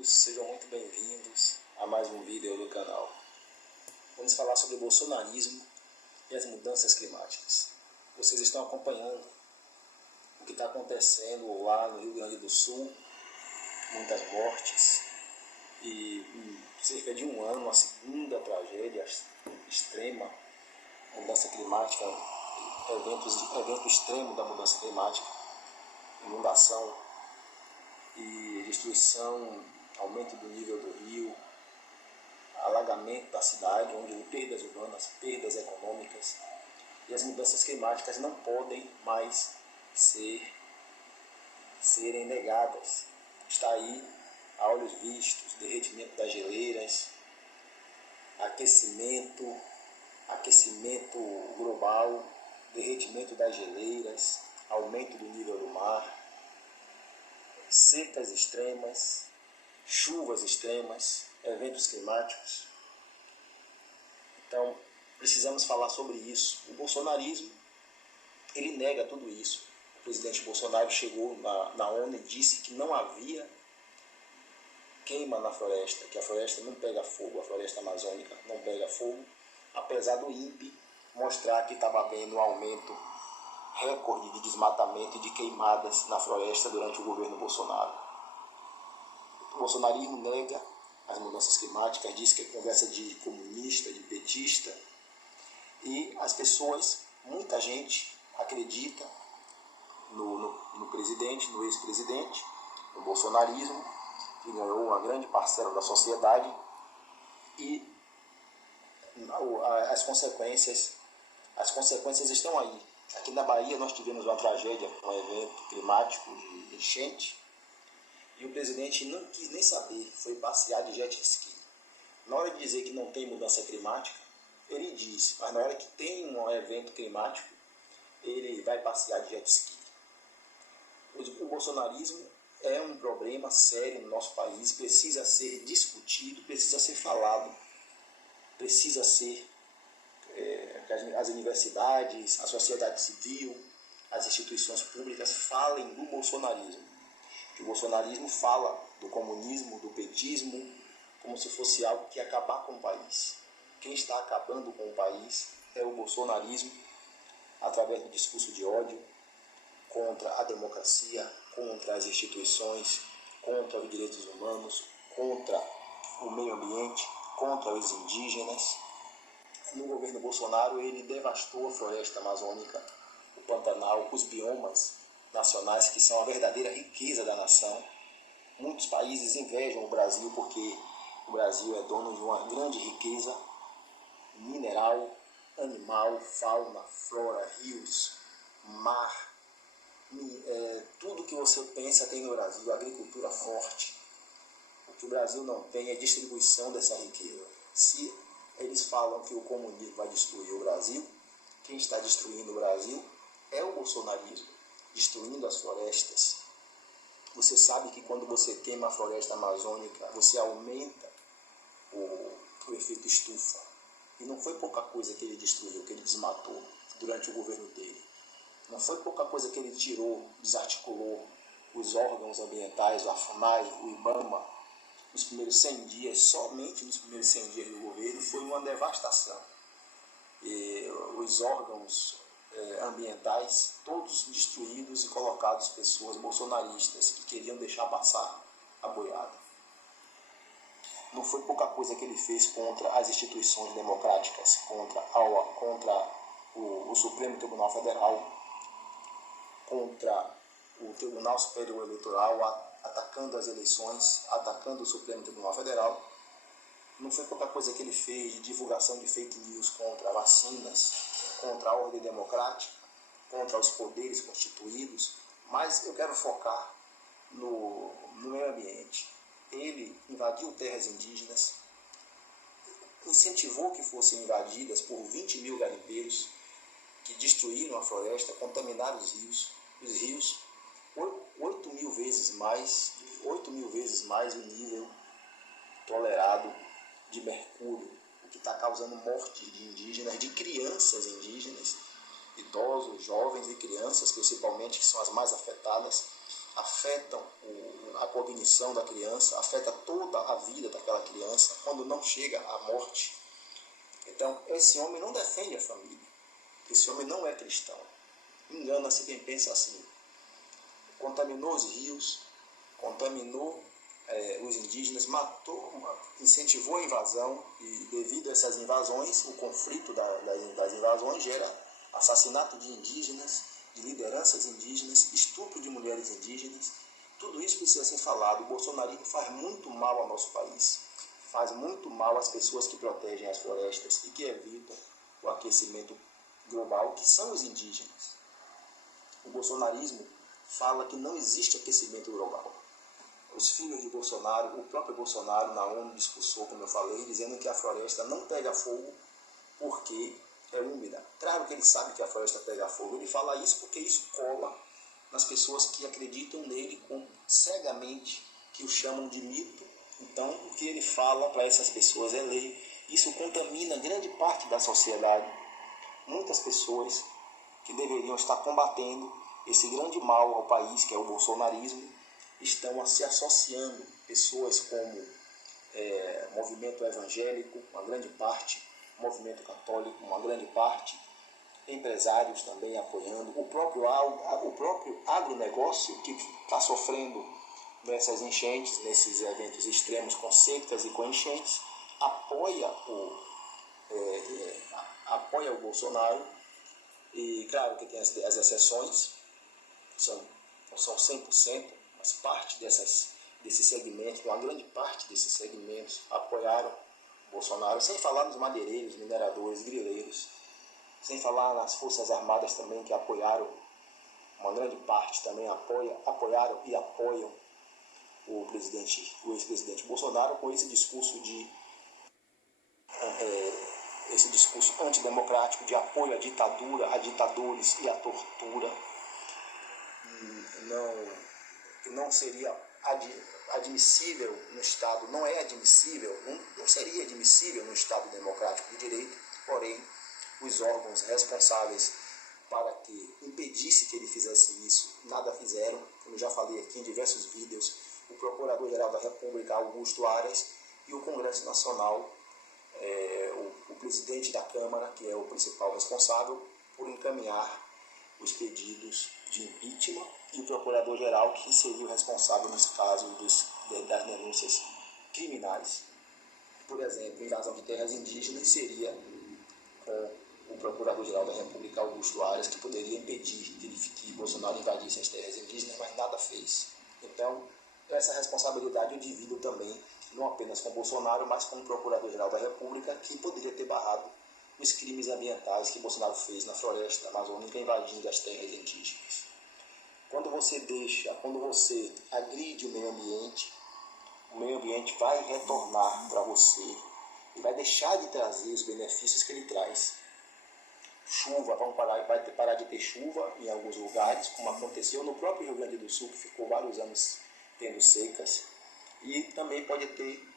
amigos, sejam muito bem-vindos a mais um vídeo do canal. Vamos falar sobre o bolsonarismo e as mudanças climáticas. Vocês estão acompanhando o que está acontecendo lá no Rio Grande do Sul, muitas mortes, e em cerca de um ano, a segunda tragédia extrema, mudança climática, evento extremo da mudança climática, inundação e destruição, aumento do nível do rio, alagamento da cidade, onde houve perdas urbanas, perdas econômicas, e as mudanças climáticas não podem mais serem negadas. Está aí, a olhos vistos, derretimento das geleiras, aquecimento global, derretimento das geleiras, aumento do nível do mar, secas extremas, chuvas extremas, eventos climáticos. Então, precisamos falar sobre isso. O bolsonarismo, ele nega tudo isso. O presidente Bolsonaro chegou na ONU e disse que não havia queima na floresta, que a floresta não pega fogo, a floresta amazônica não pega fogo, apesar do INPE mostrar que estava havendo um aumento recorde de desmatamento e de queimadas na floresta durante o governo Bolsonaro. O bolsonarismo nega as mudanças climáticas, diz que é conversa de comunista, de petista, e as pessoas, muita gente acredita no presidente, no ex-presidente, no bolsonarismo, que ganhou uma grande parcela da sociedade, e as consequências estão aí. Aqui na Bahia nós tivemos uma tragédia, um evento climático de enchente, e o presidente não quis nem saber, foi passear de jet ski. Na hora de dizer que não tem mudança climática, ele diz, mas na hora que tem um evento climático, ele vai passear de jet ski. O bolsonarismo é um problema sério no nosso país, precisa ser discutido, precisa ser falado, precisa ser que as universidades, a sociedade civil, as instituições públicas falem do bolsonarismo. Que o bolsonarismo fala do comunismo, do petismo, como se fosse algo que ia acabar com o país. Quem está acabando com o país é o bolsonarismo, através do discurso de ódio contra a democracia, contra as instituições, contra os direitos humanos, contra o meio ambiente, contra os indígenas. No governo Bolsonaro, ele devastou a floresta amazônica, o Pantanal, os biomas nacionais, que são a verdadeira riqueza da nação. Muitos países invejam o Brasil porque o Brasil é dono de uma grande riqueza mineral, animal, fauna, flora, rios, mar. Tudo que você pensa tem no Brasil, agricultura forte. O que o Brasil não tem é distribuição dessa riqueza. Se eles falam que o comunismo vai destruir o Brasil, quem está destruindo o Brasil é o bolsonarismo, destruindo as florestas. Você sabe que quando você queima a floresta amazônica, você aumenta o efeito estufa. E não foi pouca coisa que ele destruiu, que ele desmatou durante o governo dele. Não foi pouca coisa que ele tirou, desarticulou os órgãos ambientais, a FUNAI, o IBAMA. Nos primeiros 100 dias, somente nos primeiros 100 dias do governo, foi uma devastação. E os órgãos ambientais, todos destruídos e colocados pessoas bolsonaristas que queriam deixar passar a boiada. Não foi pouca coisa que ele fez contra as instituições democráticas, contra o Supremo Tribunal Federal, contra o Tribunal Superior Eleitoral, atacando as eleições, atacando o Supremo Tribunal Federal. Não foi pouca coisa que ele fez de divulgação de fake news contra vacinas, contra a ordem democrática, contra os poderes constituídos, mas eu quero focar no meio ambiente. Ele invadiu terras indígenas, incentivou que fossem invadidas por 20 mil garimpeiros que destruíram a floresta, contaminaram os rios. Os rios 8 mil vezes mais o nível tolerado de mercúrio, o que está causando morte de indígenas, de crianças indígenas, idosos, jovens e crianças, principalmente, que são as mais afetadas. afetam a cognição da criança, afeta toda a vida daquela criança, quando não chega à morte. Então, esse homem não defende a família, esse homem não é cristão. Engana-se quem pensa assim. Contaminou os rios, contaminou os indígenas, matou, incentivou a invasão, e devido a essas invasões, o conflito das invasões gera assassinato de indígenas, de lideranças indígenas, estupro de mulheres indígenas. Tudo isso precisa ser falado. O bolsonarismo faz muito mal ao nosso país, faz muito mal às pessoas que protegem as florestas e que evitam o aquecimento global, que são os indígenas. O bolsonarismo fala que não existe aquecimento global. Os filhos de Bolsonaro, o próprio Bolsonaro na ONU discursou, como eu falei, dizendo que a floresta não pega fogo porque é úmida. Claro que ele sabe que a floresta pega fogo. Ele fala isso porque isso cola nas pessoas que acreditam nele cegamente, que o chamam de mito. Então, o que ele fala para essas pessoas é lei. Isso contamina grande parte da sociedade. Muitas pessoas que deveriam estar combatendo esse grande mal ao país, que é o bolsonarismo, estão se associando. Pessoas como movimento evangélico, uma grande parte, movimento católico, uma grande parte, empresários também apoiando, o próprio agronegócio, que está sofrendo nessas enchentes, nesses eventos extremos com secas e com enchentes, apoia o Bolsonaro. E claro que tem as exceções, não são 100%, mas parte desses segmentos, uma grande parte desses segmentos apoiaram Bolsonaro, sem falar nos madeireiros, mineradores, grileiros, sem falar nas Forças Armadas também, que apoiaram, uma grande parte também apoiaram e apoiam o ex-presidente Bolsonaro com esse discurso antidemocrático, de apoio à ditadura, a ditadores e à tortura. Não seria admissível no Estado, não é admissível, não seria admissível no Estado democrático de direito, porém, os órgãos responsáveis para que impedisse que ele fizesse isso, nada fizeram. Como já falei aqui em diversos vídeos, o Procurador-Geral da República, Augusto Aras, e o Congresso Nacional, o presidente da Câmara, que é o principal responsável, por encaminhar os pedidos de impeachment, e o Procurador-Geral, que seria o responsável nos casos das denúncias criminais. Por exemplo, invasão de terras indígenas seria o Procurador-Geral da República, Augusto Aras, que poderia impedir que Bolsonaro invadisse as terras indígenas, mas nada fez. Então, essa responsabilidade eu divido também, não apenas com Bolsonaro, mas com o Procurador-Geral da República, que poderia ter barrado os crimes ambientais que Bolsonaro fez na floresta amazônica, invadindo as terras indígenas. Quando você agride o meio ambiente vai retornar para você e vai deixar de trazer os benefícios que ele traz. Chuva, vai parar de ter chuva em alguns lugares, como aconteceu no próprio Rio Grande do Sul, que ficou vários anos tendo secas, e também pode ter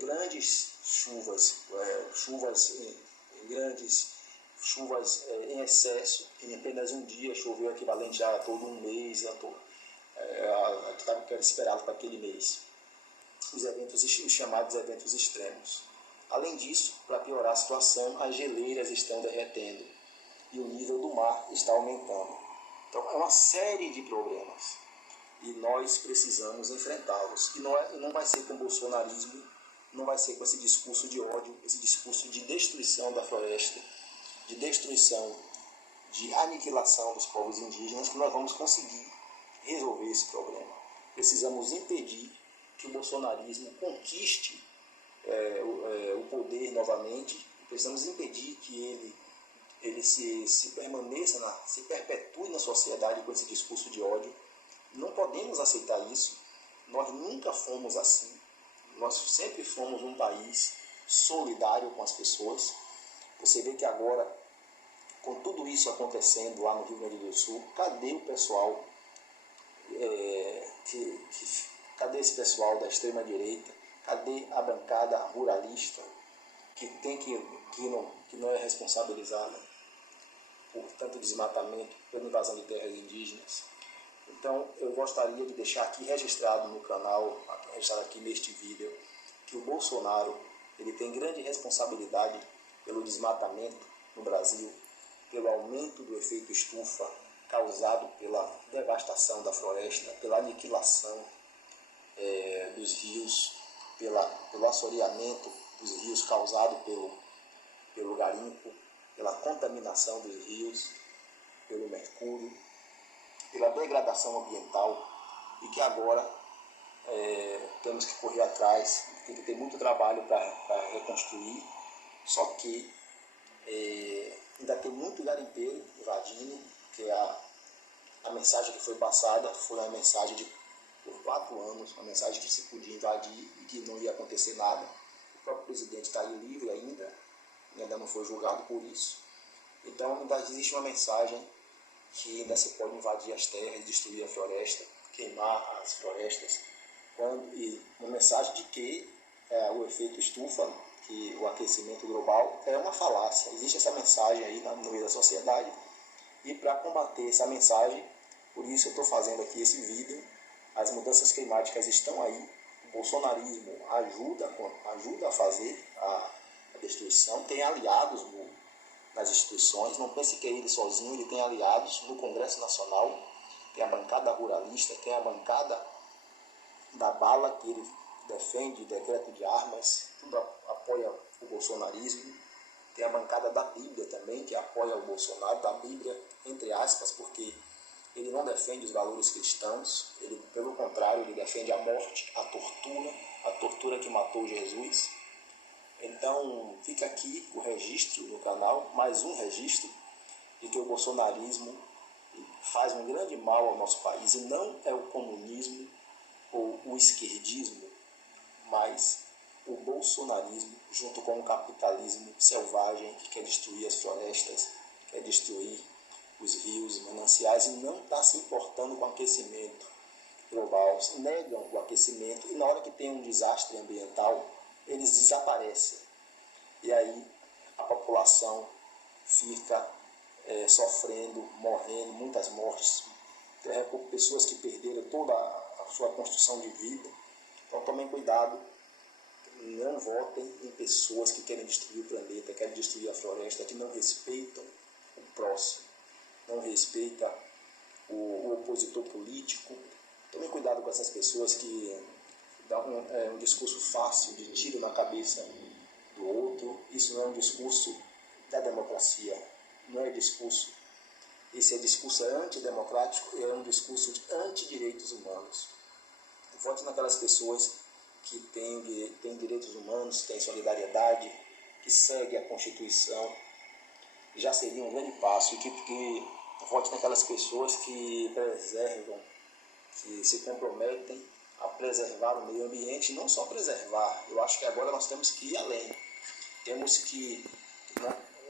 grandes chuvas em excesso, em apenas um dia choveu equivalente a todo um mês, que era esperado para aquele mês. Os chamados eventos extremos. Além disso, para piorar a situação, as geleiras estão derretendo e o nível do mar está aumentando. Então, é uma série de problemas e nós precisamos enfrentá-los. E não vai ser com o bolsonarismo, não vai ser com esse discurso de ódio, esse discurso de destruição da floresta, de destruição, de aniquilação dos povos indígenas, que nós vamos conseguir resolver esse problema. Precisamos impedir que o bolsonarismo conquiste o poder novamente. Precisamos impedir que ele se perpetue na sociedade com esse discurso de ódio. Não podemos aceitar isso. Nós nunca fomos assim. Nós sempre fomos um país solidário com as pessoas. Você vê que agora, com tudo isso acontecendo lá no Rio Grande do Sul, cadê o pessoal? Cadê esse pessoal da extrema-direita? Cadê a bancada ruralista que não é responsabilizada por tanto desmatamento, pela invasão de terras indígenas? Então, eu gostaria de deixar aqui registrado no canal, registrado aqui neste vídeo, que o Bolsonaro ele tem grande responsabilidade pelo desmatamento no Brasil, pelo aumento do efeito estufa causado pela devastação da floresta, pela aniquilação dos rios, pelo assoreamento dos rios causado pelo garimpo, pela contaminação dos rios, pelo mercúrio, pela degradação ambiental, e que agora temos que correr atrás, tem que ter muito trabalho para reconstruir, só que ainda tem muito garimpeiro invadindo, porque a mensagem que foi passada foi uma mensagem por 4 anos, uma mensagem que se podia invadir e que não ia acontecer nada. O próprio presidente está aí livre ainda não foi julgado por isso. Então ainda existe uma mensagem que ainda se pode invadir as terras, destruir a floresta, queimar as florestas, e uma mensagem de que o efeito estufa, que o aquecimento global é uma falácia. Existe essa mensagem aí no meio da sociedade, e para combater essa mensagem, por isso eu estou fazendo aqui esse vídeo. As mudanças climáticas estão aí, o bolsonarismo ajuda a fazer a destruição, tem aliados nas instituições, não pense que é ele sozinho, ele tem aliados no Congresso Nacional, tem a bancada ruralista, tem a bancada da bala, que ele defende decreto de armas, tudo apoia o bolsonarismo, tem a bancada da Bíblia também, que apoia o Bolsonaro, da Bíblia, entre aspas, porque ele não defende os valores cristãos, ele, pelo contrário, ele defende a morte, a tortura que matou Jesus. Então, fica aqui o registro no canal, mais um registro de que o bolsonarismo faz um grande mal ao nosso país, e não é o comunismo ou o esquerdismo, mas o bolsonarismo, junto com o capitalismo selvagem, que quer destruir as florestas, quer destruir os rios e mananciais, e não está se importando com o aquecimento global, negam o aquecimento, e na hora que tem um desastre ambiental, eles desaparecem. E aí a população fica sofrendo, morrendo, muitas mortes, pessoas que perderam toda a sua construção de vida. Então tomem cuidado, não votem em pessoas que querem destruir o planeta, querem destruir a floresta, que não respeitam o próximo, não respeitam o opositor político. Tomem cuidado com essas pessoas que dão um discurso fácil de tiro na cabeça do outro. Isso não é um discurso da democracia, não é discurso. Esse discurso é antidemocrático, é um discurso de antidireitos humanos. Vote naquelas pessoas que têm direitos humanos, têm solidariedade, que seguem a Constituição. Já seria um grande passo. E que vote naquelas pessoas que preservam, que se comprometem a preservar o meio ambiente, não só preservar. Eu acho que agora nós temos que ir além. Temos que,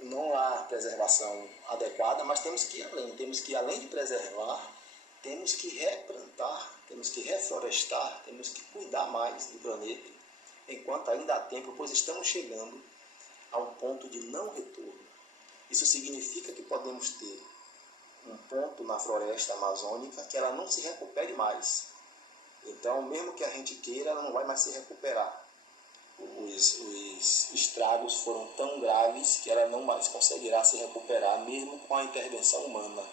não há preservação adequada, mas temos que ir além. Temos que, além de preservar, temos que replantar, temos que reflorestar, temos que cuidar mais do planeta, enquanto ainda há tempo, pois estamos chegando a um ponto de não retorno. Isso significa que podemos ter um ponto na floresta amazônica que ela não se recupere mais. Então, mesmo que a gente queira, ela não vai mais se recuperar. Os estragos foram tão graves que ela não mais conseguirá se recuperar, mesmo com a intervenção humana.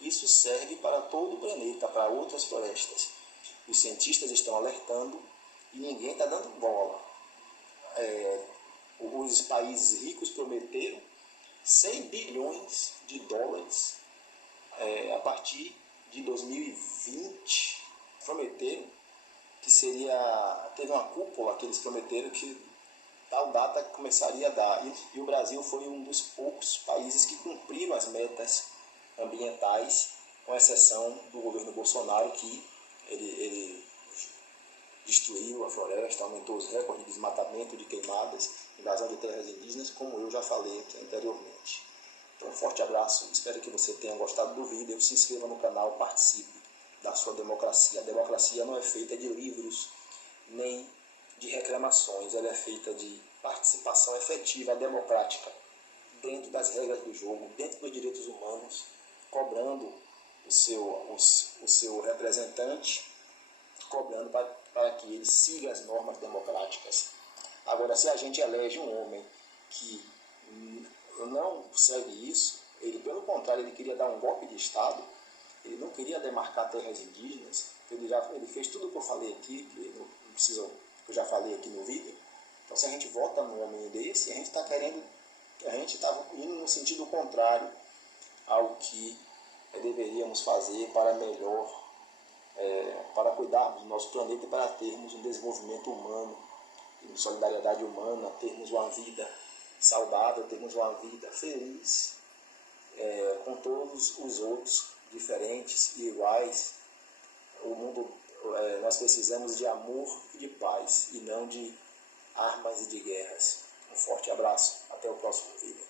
Isso serve para todo o planeta, para outras florestas. Os cientistas estão alertando e ninguém está dando bola. Os países ricos prometeram 100 bilhões de dólares a partir de 2020. Prometeram que teve uma cúpula que eles prometeram que tal data começaria a dar. E o Brasil foi um dos poucos países que cumpriram as metas ambientais, com exceção do governo Bolsonaro, que ele destruiu a floresta, aumentou os recordes de desmatamento, de queimadas, invasão de terras indígenas, como eu já falei aqui anteriormente. Então, um forte abraço, espero que você tenha gostado do vídeo, se inscreva no canal, participe da sua democracia. A democracia não é feita de livros, nem de reclamações, ela é feita de participação efetiva, democrática, dentro das regras do jogo, dentro dos direitos humanos, cobrando o seu representante, cobrando para que ele siga as normas democráticas. Agora, se a gente elege um homem que não segue isso, ele, pelo contrário, ele queria dar um golpe de Estado, ele não queria demarcar terras indígenas, ele fez tudo o que eu falei aqui, que não precisa, que eu já falei aqui no vídeo. Então, se a gente vota num homem desse, a gente está indo no sentido contrário ao que deveríamos fazer para melhor, para cuidarmos do nosso planeta e para termos um desenvolvimento humano, solidariedade humana, termos uma vida saudável, termos uma vida feliz, com todos os outros diferentes e iguais. O mundo, nós precisamos de amor e de paz, e não de armas e de guerras. Um forte abraço, até o próximo vídeo.